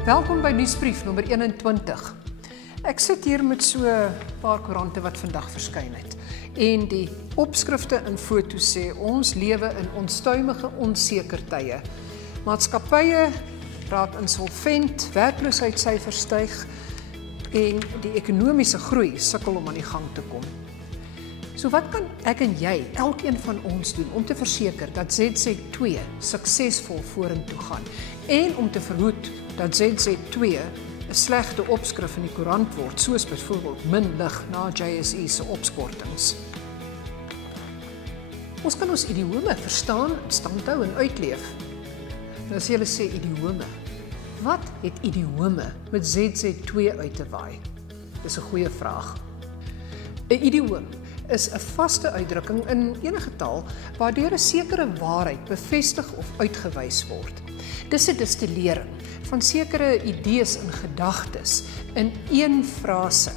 Welkom by Nuusbrief nommer 21. Ek sit hier met so 'n paar koerante wat vandag verskyn het. En die opskrifte en foto's sê ons lewe in onstuimige, onseker tye. Maatskappye raak insolvent, werkloosheidssyfers styg en die ekonomiese groei sukkel om aan die gang te kom. So wat kan ek en jy, elkeen van ons doen om te verseker dat ZZ2 suksesvol vorentoe gaan en om te verhoed dat ZZ2 'n slegte opskrif in die koerant word, soos byvoorbeeld min lig na JSE se opskortings. Ons kan ons idiome verstaan, standhou en uitleef. Nou as jy sê idiome, wat het idiome met ZZ2 uit te waai? Dis 'n goeie vraag. 'n Idioom is 'n vaste uitdrukking in enige taal waardeur 'n sekere waarheid bevestig of uitgewys word. Dis 'n distillering van sekere idees en gedagtes in een frase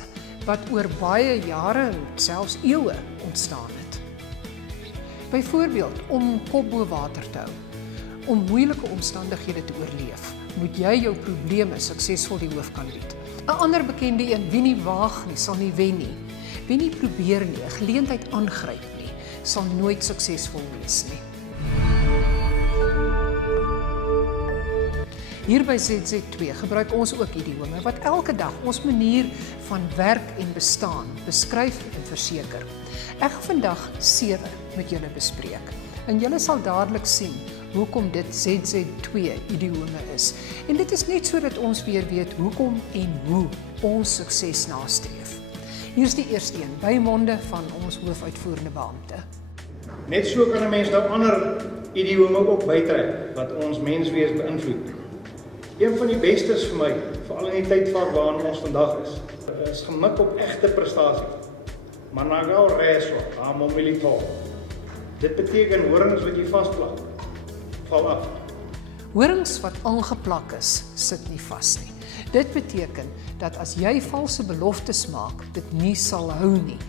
wat oor baie jare en selfs eeue ontstaan het. Byvoorbeeld, om kop bo water te hou, om moeilike omstandighede te oorleef, moet jy jou probleme suksesvol die hoof kan bied. 'n ander bekende een, wie nie waag nie, sal nie wen nie. Wie nie probeer nie, 'n geleentheid aangryp nie, sal nooit suksesvol wees nie. Hier by ZZ2 gebruik ons ook idiome wat elke dag ons manier van werk en bestaan beskryf en verseker. Ek gaan vandag 7 met julle bespreek en julle sal dadelik sien hoekom dit ZZ2 idiome is. En dit is net sodat ons weer weet hoekom en hoe ons sukses nastreef. Hier is die eerste een, by monde van ons hoofuitvoerende beampte. Net so kan 'n mens nou ander idiome ook bytrek wat ons menswees beïnvloed. Een van die bestes vir my, veral in die tydvak waarin ons vandag is gemik op egte prestasie. Managao reso, amomilito. Dit beteken horings wat jy vasplak, val af. Horings wat aangeplak is, sit nie vas nie. Dit beteken dat as jy valse beloftes maak, dit nie sal hou nie.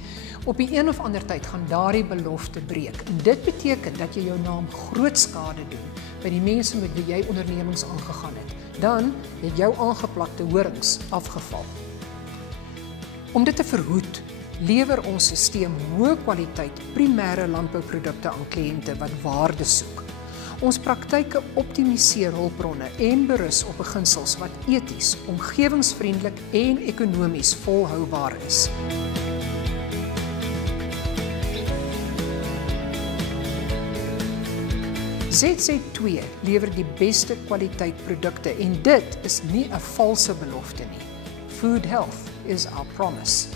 Op die een of ander tyd gaan daardie belofte breek. En dit beteken dat jy jou naam groot skade doen by die mense met wie jy ondernemings aangegaan het. Dan het jou aangeplakte horings afgeval. Om dit te verhoed, lewer ons stelsel hoë kwaliteit primêre landbouprodukte aan kliënte wat waarde soek. Ons praktyke optimaliseer hulpbronne en berus op beginsels wat eties, omgewingsvriendelik en ekonomies volhoubaar is. ZZ2 lewer die beste kwaliteit produkte en dit is nie 'n valse belofte nie. Food health is our promise.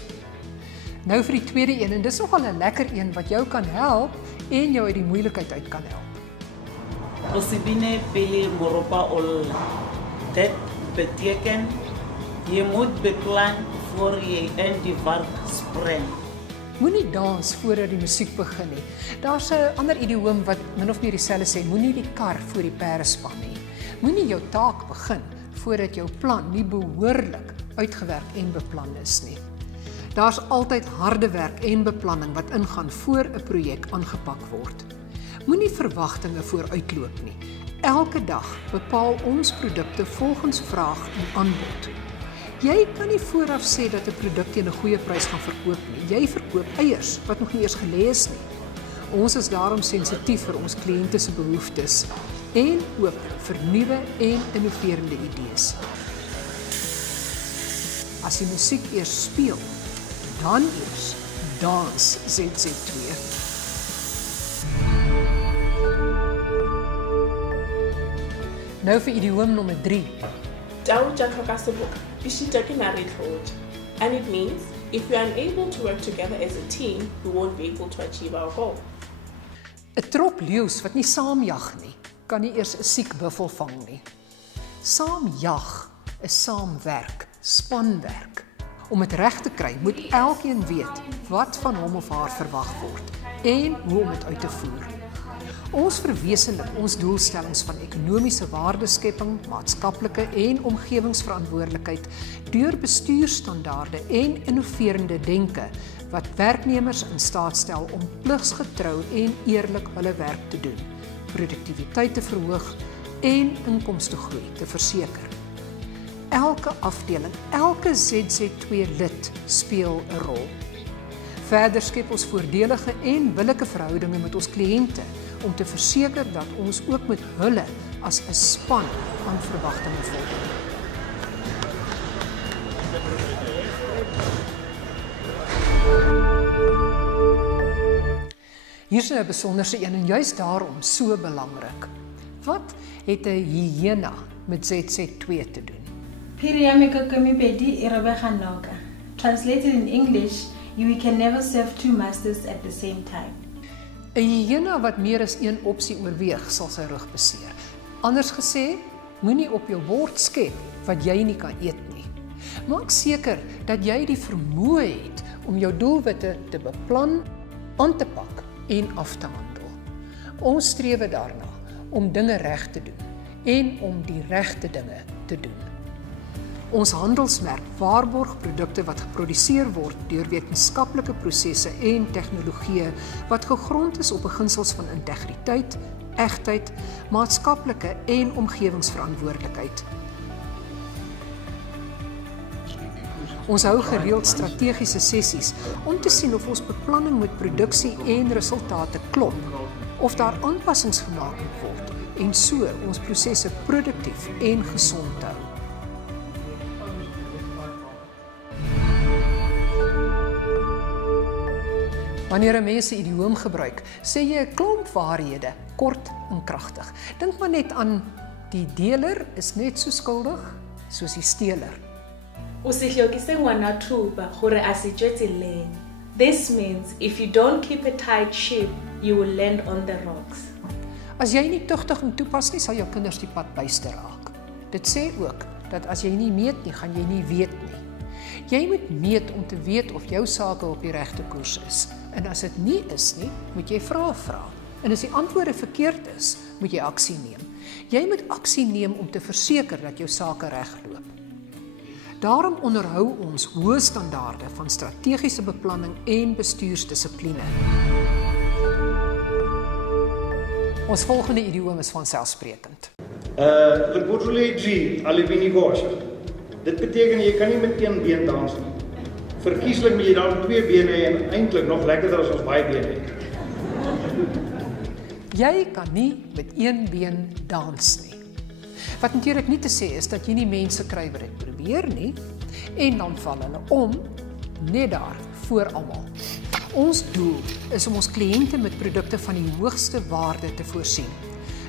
Nou vir die tweede een, en dis nogal 'n lekker een wat jou kan help en jou uit die moeilikheid uit kan help. Osibine pele moropa olla. Dit beteken je moet beplan voor je in die vark spring. Moenie dans voordat die musiek begin nie. Daar's 'n ander idioom wat min of meer dieselfde sê, moenie die kar voor die perde span nie. Moenie jou taak begin voordat jou plan nie behoorlik uitgewerk en beplan is nie. Daar's altyd harde werk en beplanning wat ingaan voor 'n projek aangepak word. Moenie verwagtinge vooruitloop nie. Elke dag bepaal ons produkte volgens vraag en aanbod. Jy kan nie vooraf sê dat 'n produk teen 'n goeie prys gaan verkoop nie. Jy verkoop eiers wat nog nie eers gelê is nie. Ons is daarom sensitief vir ons kliënte se behoeftes en oop vir nuwe en innoverende idees. As die musiek eers speel, dan eers dans ZZ2. Nou vir idioom nommer 3. And it means if we are unable to work together as a team, we won't be able to achieve our goal. 'n Trop leeu's wat nie saam jag nie, kan nie eers 'n siek buffel vang nie. Saam jag is saamwerk, spanwerk. Om dit reg te kry, moet elkeen weet wat van hom of haar verwag word en hoe om dit uit te voer. Ons verwesenlik ons doelstellings van ekonomiese waardeskepping, maatskaplike en omgewingsverantwoordelikheid deur bestuurstandaarde en innoverende denke wat werknemers in staat stel om pligsgetrou en eerlik hulle werk te doen, produktiwiteit te verhoog en inkomstegroei te verseker. elke afdeling, elke ZZ2 lid speel 'n rol. Verder skep ons voordelige en billike verhoudinge met ons kliënte om te verseker dat ons ook met hulle as 'n span aan verwagtinge voldoen. Hier is 'n besonderse een en juist daarom so belangrik. Wat het 'n hyena met ZZ2 te doen? Translated in English, you can never serve two masters at the same time. 'n Hyena wat meer as een opsie oorweeg, sal sy rug beseer. Anders gesê, moenie op jou bord skep wat jy nie kan eet nie. Maak seker dat jy die vermoë het om jou doelwitte te beplan, aan te pak en af te handel. Ons streef daarna om dinge reg te doen en om die regte dinge te doen. Ons handelsmerk waarborg produkte wat geproduseer word deur wetenskaplike prosesse en tegnologieë wat gegrond is op beginsels van integriteit, egtheid, maatskaplike en omgewingsverantwoordelikheid. Ons hou gereeld strategiese sessies om te sien of ons beplanning met produksie en resultate klop, of daar aanpassings gemaak moet word en so ons prosesse produktief en gesond hou. Wanneer 'n mens 'n idioom gebruik, sê jy 'n klomp waarhede, kort en kragtig. Dink maar net aan die deler is net so skuldig soos die steler. This means if you don't keep a tight ship, you will land on the rocks. As jy nie tugtig en toepas nie, sal jou kinders die pad byste raak. Dit sê ook dat as jy nie meet nie, gaan jy nie weet nie. Jy moet meet om te weet of jou sake op die regte koers is. En as dit nie is nie, moet jy vrae vra. En as die antwoorde verkeerd is, moet jy aksie neem. Jy moet aksie neem om te verseker dat jou sake regloop. Daarom onderhou ons hoë standaarde van strategiese beplanning en bestuursdissipline. Ons volgende idioom is vanselfsprekend. Dit beteken jy kan nie met een been dans nie. Verkieslik moet jy dan twee bene hê en eintlik nog lekkerder as ons baie bene het. Jy kan nie met een been dans nie. Wat natuurlik nie te sê is dat jy nie mense kry wat dit probeer nie en dan val hulle om net daar voor almal. Ons doel is om ons kliënte met produkte van die hoogste waarde te voorsien.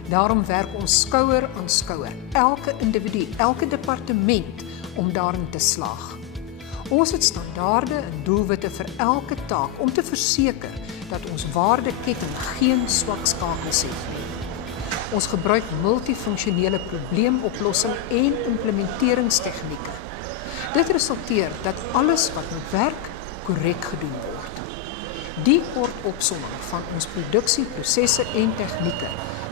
Daarom werk ons skouer aan skouer, elke individu, elke departement om daarin te slaag. Ons het standaarde en doelwitte vir elke taak om te verseker dat ons waardeketting geen swak skakels het nie. Ons gebruik multifunksionele probleemoplossing en implementeringstegnieke. Dit resulteer dat alles wat moet werk, korrek gedoen word. Die kort opsomming van ons produksieprosesse en tegnieke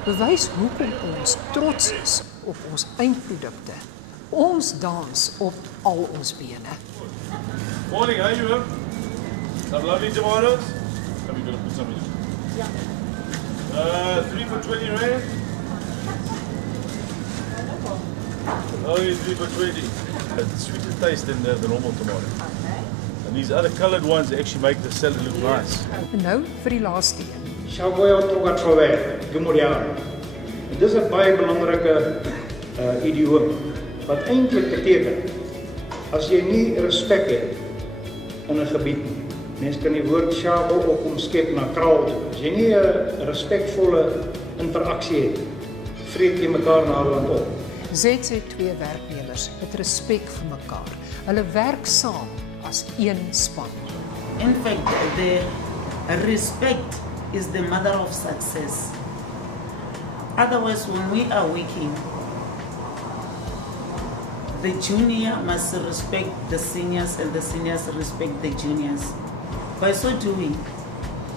bewys hoekom ons trots is op ons eindprodukte. Ons dans op al ons bene. Morning, how you? Some lovely tomatoes? Come, you gonna put some in? Yeah. 3 for 20 rand? Only 3 for 20. It's sweeter taste than the normal tomato. And these other coloured ones actually make the salad look nice. En nou vir die laaste een. Shaboya Trogatroveh, Gumoriano. Dit is 'n baie belangrike idioom wat eintlik beteken as jy nie respek het in 'n gebied nie. Mense kan die woord shabo ook omskep na kraal toe. As jy nie 'n respekvolle interaksie het, vreet jy mekaar na land op. ZZ2 werknemers het respek vir mekaar. Hulle werk saam as een span. In fact, the respect is the mother of success. Otherwise, when we are working, the junior must respect the seniors and the seniors respect the juniors. By so doing,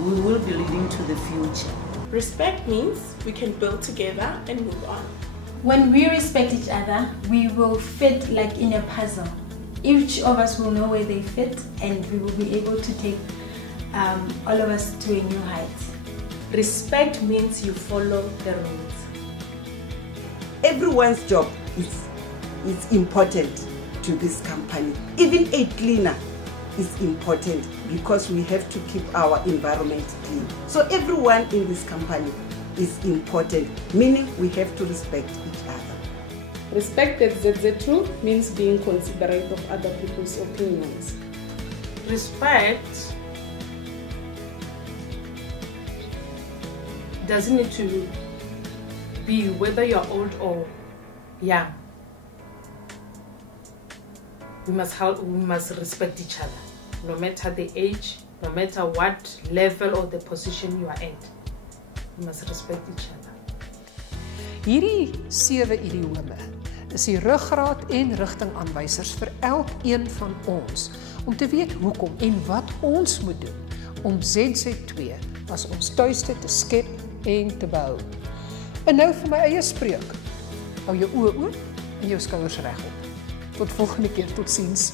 we will be leading to the future. Respect means we can build together and move on. When we respect each other, we will fit like in a puzzle. Each of us will know where they fit and we will be able to take all of us to a new height. Respect means you follow the rules. Everyone's job is important. to this company. Even a cleaner is important because we have to keep our environment clean. So everyone in this company is important, meaning we have to respect each other. Respect at ZZ2 means being considerate of other people's opinions. Respect doesn't need to be whether you're old or young. We must respect each other, no matter the age, no matter what level or the position you are at. We must respect each other. Hierdie 7 idiome is die ruggraat en rigtingaanwysers vir elkeen van ons om te weet hoekom en wat ons moet doen om ZZ2 as ons tuiste te skep en te behou. En nou vir my eie spreek. Hou jou oë oop en jou skouers regop. Tot volgende keer, totsiens.